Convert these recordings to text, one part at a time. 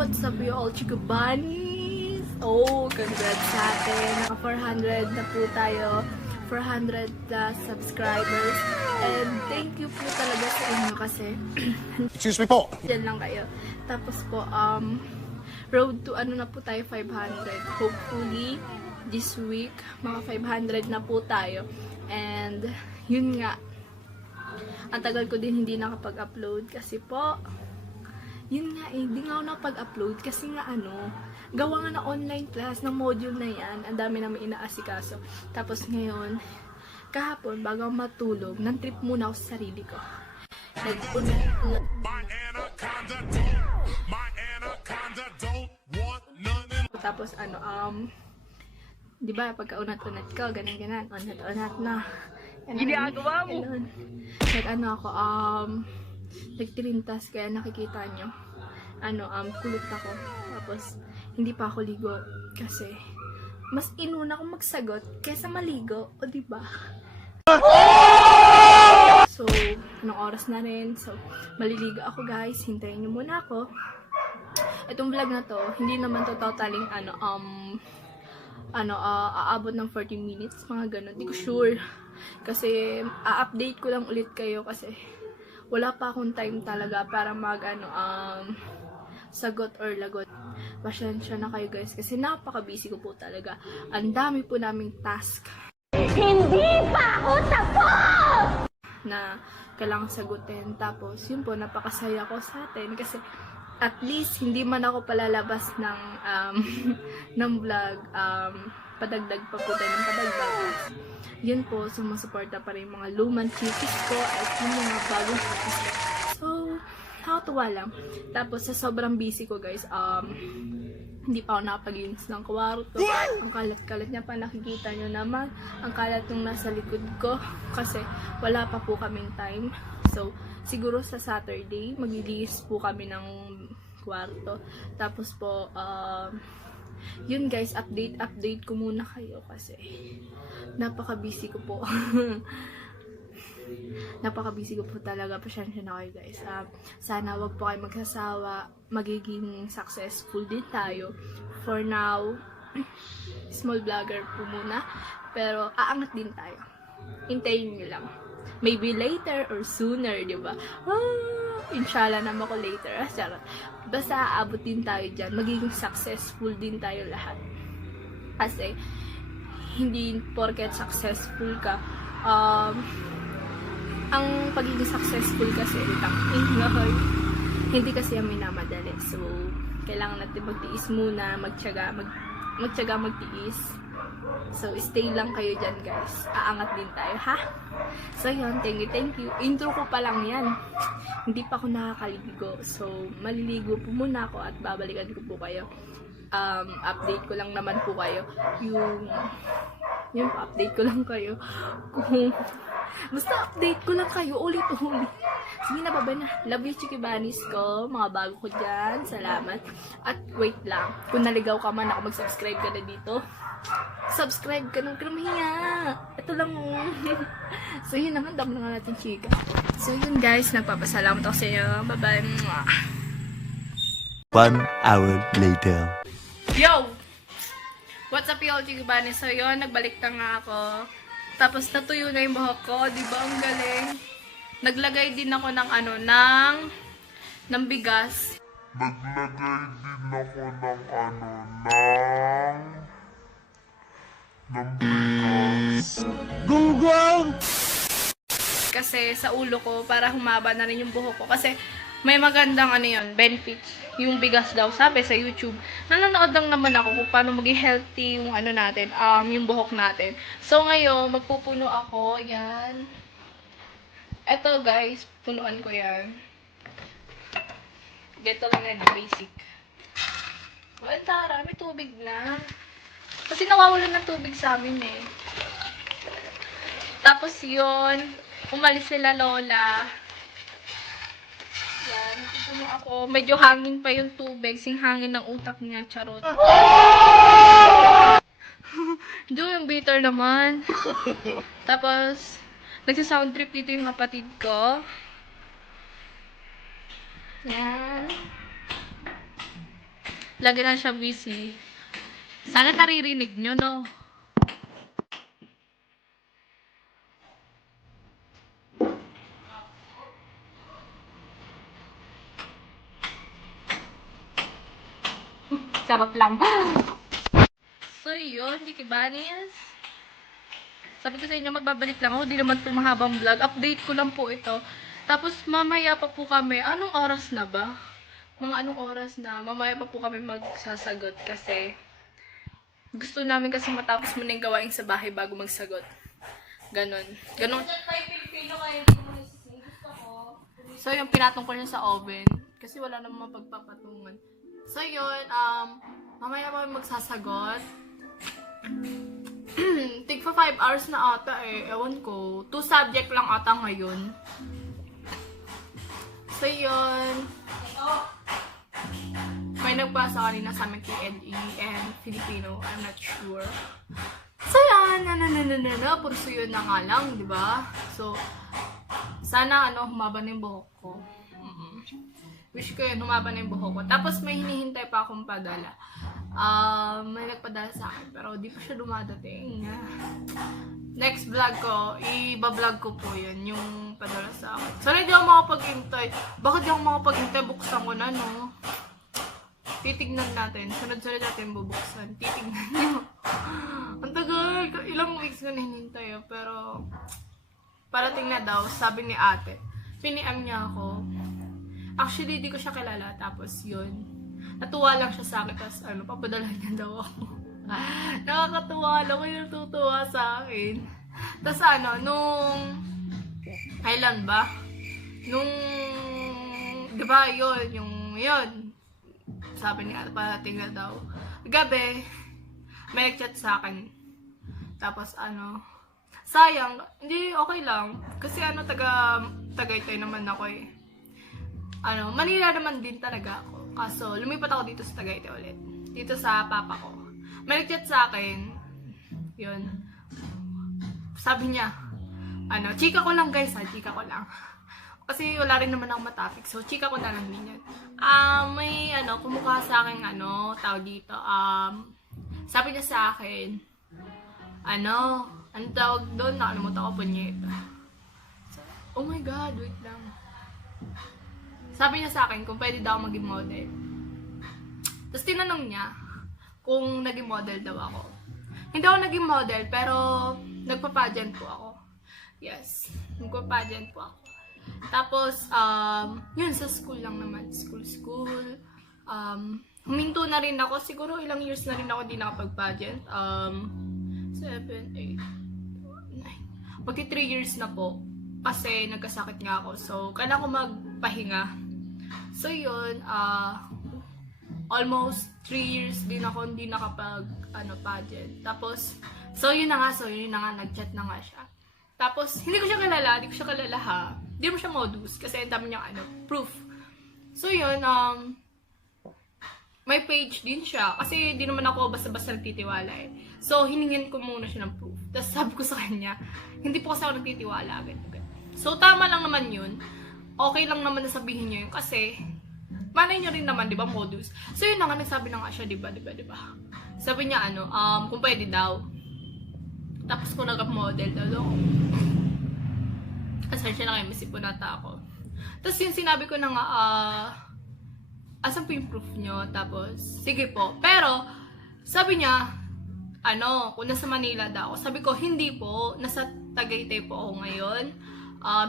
What's up you all, Chico Bunnies? Oh, congrats sa atin. Naka 400 na po tayo. 400 subscribers. And thank you po talaga sa inyo kasi Excuse me po. dyan lang kayo. Tapos po, road to ano na po tayo, 500. Hopefully, this week, mga 500 na po tayo. And, yun nga. Ang tagal ko din hindi nakapag-upload kasi po, yun nga hindi nga ako nakapag-upload kasi nga gawa nga na online class ng module na yan. Ang dami namin inaasikaso. Tapos ngayon, kahapon, bago ako matulog, nang-trip muna ako sa sarili ko. Tapos di ba, pagka-unat-unat ko, ganun-ganan, unat-unat na. Ginagawa mo! Nagtirintas, kaya nakikita nyo, kulot ako. Tapos, hindi pa ako ligo kasi mas inuna akong magsagot kaysa maligo, o diba? So, anong oras na rin? So, maliligo ako guys, hintayin nyo muna ako. Itong vlog na to, hindi naman to totaling aabot ng 40 minutes, mga ganun. Di ko sure. Kasi, a-update ko lang ulit kayo kasi wala pa akong time talaga para sagot or lagot. Pasensya na kayo guys kasi napaka-busy ko po talaga. Ang dami po naming task. Hindi pa ako tapos! Na kailangang sagutin. Tapos, yun po, napakasaya ko sa atin kasi at least hindi man ako palalabas ng ng vlog, padagdag pa po tayo ng padagdag. Yun po, sumusuporta pa rin yung mga lumang chikis ko at yung mga bagong chikis ko. So, nakatuwa lang. Tapos, sa sobrang busy ko guys, hindi pa ako nakapag-inis ng kwarto. Ang kalat-kalat niya pa, nakikita nyo naman. Ang kalat nung nasa likod ko kasi wala pa po kaming time. So, siguro sa Saturday, maglilinis po kami ng kwarto. Tapos po, yun guys, update ko muna kayo kasi napaka-busy ko po. Napaka-busy ko po talaga. Pasensya na kayo guys. Sana wag po kayo magsasawa. Magiging successful din tayo. For now, small vlogger po muna. Pero aangat din tayo. Hintayin nyo lang. Maybe later or sooner, di ba? Inshallah naman ako later. Charot. Basta aabot din tayo dyan. Magiging successful din tayo lahat. Kasi, hindi porket successful ka, ang pagiging successful kasi, hindi kasi yung minamadali. So, kailangan natin magtiis muna, magtiyaga, magtiis. So, stay lang kayo dyan guys. Aangat din tayo, ha? So, yun. Thank you. Intro ko pa lang yan. Hindi pa ako nakakaligo. So, maliligo po muna ako at babalikan ko po kayo. Update ko lang naman po kayo. Yung update ko lang kayo. Basta update ko lang kayo. Ulit-ulit. Sige na, baba na. Love you, Chiki Bunnies ko. Mga bago ko dyan. Salamat. At wait lang. Kung naligaw ka man ako, mag-subscribe ka na dito. Subscribe ka ng kramiya. Ito lang So yun naman, dami na nga natin chika. So yun guys, nagpapasalamat ako sa inyo. Bye-bye. 1 hour later. Yo! What's up y'all, Chiki Bunnies? So yun, nagbalik nga ako. Tapos natuyo na yung buhok ko. Diba ang galing? Naglagay din ako ng ng bigas. Naglagay din ako ng bigas. Google! Kasi sa ulo ko, para humaba na rin yung buhok ko. Kasi may magandang benefits. Yung bigas daw, sabi sa YouTube. Nanonood lang naman ako kung paano maging healthy yung natin, yung buhok natin. So ngayon, magpupuno ako. Yan. Eto guys, punuan ko yan. Dito lang na basic. Well, tara, may tubig na. Kasi nawawalan ng tubig sa amin eh. Tapos yun, umalis sila lola. Yan, pupuno ako. Medyo hangin pa yung tubig. Sing hangin ng utak niya, charot. Doon yung bitter naman. Tapos, nagsa-sound trip dito yung kapatid ko. Yan. Lagi na siya busy. Sana naririnig nyo, no? Sarap lang. So, yun. Dikibanis. Sabi ko sa inyo, magbabalik lang ako. Di naman po mahabang vlog. Update ko lang po ito. Tapos, mamaya pa po kami. Anong oras na ba? Mga anong oras na? Mamaya pa po kami magsasagot. Kasi, gusto namin kasi matapos muna yung gawain sa bahay bago magsagot. Ganon. Ganon. So, yung pinatong ko siya sa oven. Kasi wala namang mapagpapatungan. So, yun, mamaya pa magsasagot. Tig for 5 hours na ata eh. Ewan ko. 2 subject lang ata ngayon. So, yun. May nagbasa kanina sa aming Q&A and Filipino. I'm not sure. So, yan. Purso yun na nga lang, di ba? So, sana, humaba na yung buhok ko. Wish ko yun, humaba na yung buhok ko. Tapos may hinihintay pa akong padala. May nagpadala sa akin, pero di pa siya dumadating. Next vlog ko, iba-vlog ko po yun, yung padala sa akin. Sana hindi ako makapag-hintay. Bakit di ako makapag-hintay? Buksan ko na, no? Titignan natin. Sunod-sunod natin bubuksan. Titignan nyo. Ang tagal. Ilang weeks ko na hinintay, pero parating na daw, sabi ni ate. Piniam niya ako. Actually, di ko siya kilala. Tapos, yun. Natuwa lang siya sa akin. Tapos, papadala niya daw ako. Nakakatuwa lang. May natutuwa sa akin. Tapos, nung... Kailan ba? Nung... Di ba, yun. Sabi niya, parating na daw. Gabi, may nag-chat sa akin. Tapos, sayang. Hindi, okay lang. Kasi, Tagaytay naman ako eh. Manila naman din talaga ako. Kaso, lumipat ako dito sa Tagaytay ulit. Dito sa papa ko. May nag-chat sa akin. Yun. Sabi niya, chika ko lang guys ha, chika ko lang. Kasi wala rin naman akong matapik. So, chika ko na lang din yun. May, kumukha sa akin, tawag dito. Sabi niya sa akin, ang tawag doon, nakalimutan ko punyeta. Oh my God, wait lang. Sabi niya sa akin kung pwede daw maging model. Tapos tinanong niya kung naging model daw ako. Hindi ako naging model, pero nagpa-pageant po ako. Yes, nagpa-pageant po ako. Tapos, yun, sa school lang naman. School. Huminto na rin ako. Siguro ilang years na rin ako di nakapag-pageant. 7, 8, 9. Pagki 3 years na po. Kasi nagkasakit nga ako. So, kailangan ko magpahinga. So, yun, almost 3 years din ako hindi nakapag, pageant. Tapos, yun na nga, nag-chat na nga siya. Tapos, hindi ko siya kilala ha. Hindi mo siya modus, kasi ang dami niyang, proof. So, yun, may page din siya, kasi di naman ako basta-basta nagtitiwala eh. So, hiningin ko muna siya ng proof. Tapos, sabi ko sa kanya, hindi po kasi ako nagtitiwala agad. So, tama lang naman yun. Okay lang naman na sabihin niyo yun kasi manay niyo rin naman, di ba, modus. So, yun na nga, nagsabi na nga siya, di ba. Sabi niya, kung pwede daw. Tapos, kung nag-model daw. Kasi siya na kayo, masipunata ako. Tapos, yung sinabi ko na nga, asan po yung proof nyo? Tapos, sige po. Pero, sabi niya, kung nasa Manila daw ako. Sabi ko, hindi po. Nasa Tagaytay po ako ngayon.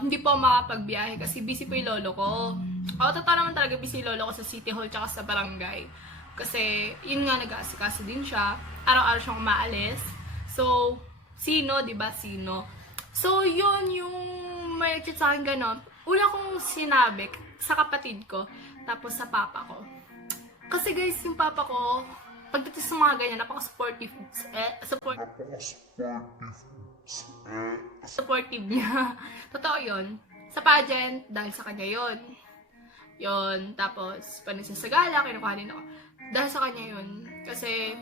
Hindi po ako makapagbiyahe kasi busy po yung lolo ko. Totoo naman talaga busy yung lolo ko sa City Hall tsaka sa barangay. Kasi, yun nga, nag-aasikaso din siya. Araw-araw siyang umaalis. So, sino, diba? Sino? So, yun yung may nag-chat sa akin gano'n. Una kong sinabi sa kapatid ko, tapos sa papa ko. Kasi guys, yung papa ko, pagdating sa mga ganyan, napaka-supportive. Supportive niya. Totoo yun. Sa pageant, dahil sa kanya yun. Yun. Tapos, panisasagala, kinukuhanin ako. Dahil sa kanya yun. Kasi,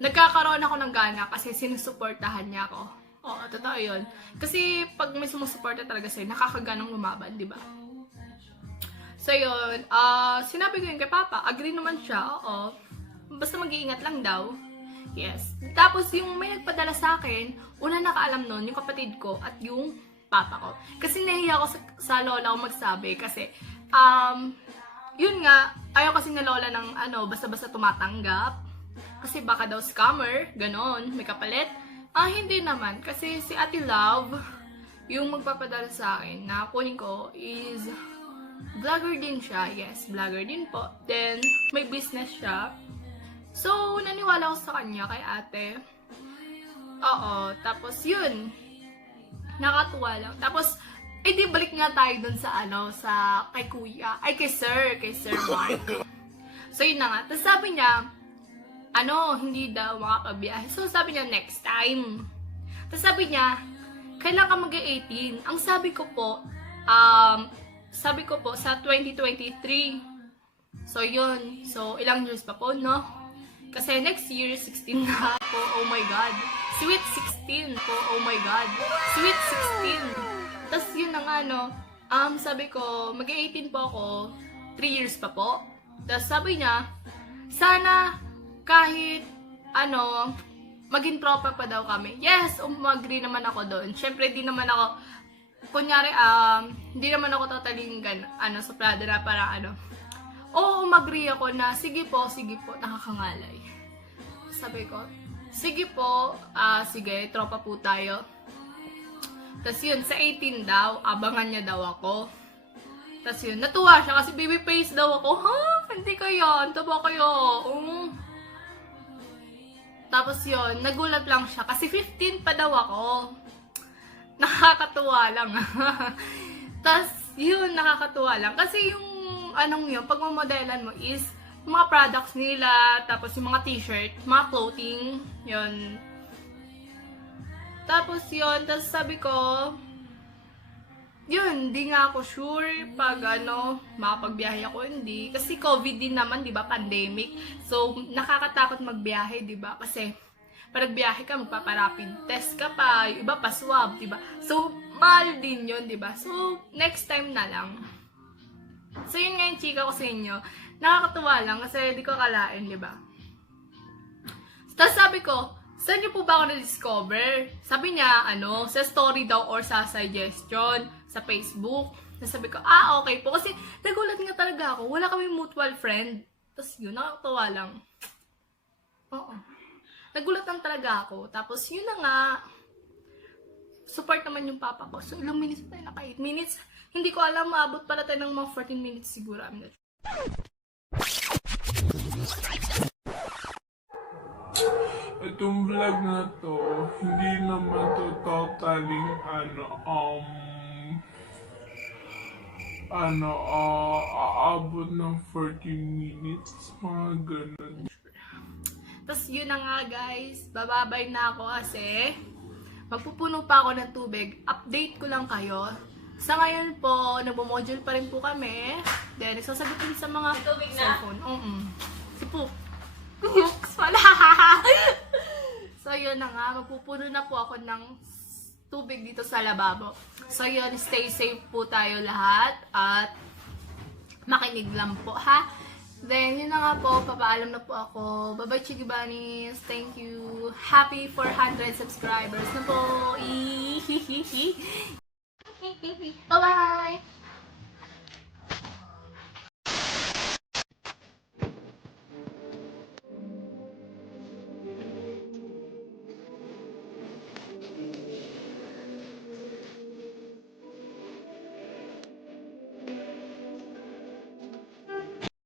nagkakaroon ako ng gana kasi sinusuportahan niya ako. Oo, totoo yun. Kasi, pag may sumusuporta talaga sa'yo, nakakaganang lumaban, di ba? So yun, sinabi ko yun kay Papa, agree naman siya, oo. Basta mag-iingat lang daw. Yes. Tapos yung may nagpadala sa akin, una nakaalam nun, yung kapatid ko at yung Papa ko. Kasi nahiya ako sa lola ko magsabi kasi, yun nga, ayaw kasi na lola ng basta-basta tumatanggap. Kasi baka daw scammer, ganon, may kapalit. Hindi naman, kasi si Ate Love, yung magpapadala sa akin na kunin ko is vlogger din siya. Yes, vlogger din po. Then, may business siya. So, naniwala ko sa kanya, kay ate. Oo, tapos yun. Nakatuwa lang. Tapos, di balik nga tayo dun sa sa kay kuya. Ay, kay Sir Mark. So, yun na nga. Tapos sabi niya, hindi daw makakabiyahe. So, sabi niya, next time. Tapos sabi niya, kailan ka mag-18? Ang sabi ko po, sa 2023. So, yun. So, ilang years pa po, no? Kasi next year, 16 na po. Oh my God. Sweet 16 po. Oh my God. Sweet 16. Tapos, yun na nga, no? Sabi ko, mag-18 po ako. 3 years pa po. Tapos, sabi niya, sana, kahit, maging tropa pa daw kami. Yes, umag-agree naman ako doon. Siyempre, di naman ako, kunyari, hindi naman ako totally suplada na parang oo, umag-agree ako na, sige po, nakakangalay. Sabi ko, sige po, sige, tropa po tayo. Tapos yun, sa 18 daw, abangan niya daw ako. Tapos yun, natuwa siya kasi baby face daw ako. Hindi kayo, taba kayo. Tapos yun, nagulat lang siya kasi 15 pa daw ako. Nakakatuwa lang. Tapos yun, nakakatuwa lang. Kasi yung yun, pagmamodelan mo is mga products nila, tapos yung mga t-shirt, mga clothing, yun. Tapos yun, tapos sabi ko, yun, di nga ako sure pag makapagbiyahe ako, hindi. Kasi COVID din naman, di ba, pandemic. So, nakakatakot magbiyahe, di ba? Kasi, pag nagbiyahe ka, magpaparapid test ka pa, yung iba pa swab, di ba? So, mahal din yun, di ba? So, next time na lang. So, yun nga yung chika ko sa inyo. Nakakatuwa lang kasi di ko kalain, di ba? Tapos sabi ko, saan niyo po ba ako na-discover? Sabi niya, sa story daw or sa suggestion, sa Facebook. Sabi ko, okay po. Kasi nagulat nga talaga ako. Wala kami mutual friend. Tapos yun, nakakatuwa lang. Oo. Nagulat lang talaga ako. Tapos yun na nga, support naman yung papa ko. So, ilang minutes tayo? Naka 8 minutes? Hindi ko alam, maabot pala tayo ng mga 14 minutes siguro. I'm not sure. Itong vlog na to, hindi naman to totaling aabot ng 40 minutes, mga ganun. Tapos yun na nga guys, bababay na ako kasi magpupuno pa ako ng tubig. Update ko lang kayo. Sa ngayon po, nagmo-module pa rin po kami. Then, nagsasagot din sa mga cellphone. Si Poop. Oops, wala. So, yun na nga. Magpupuno na po ako ng tubig dito sa lababo. So, yun. Stay safe po tayo lahat. At makinig lang po, ha? Then, yun na nga po. Papaalam na po ako. Bye-bye, Chiki Bunnies. Thank you. Happy 400 subscribers na po. Bye-bye!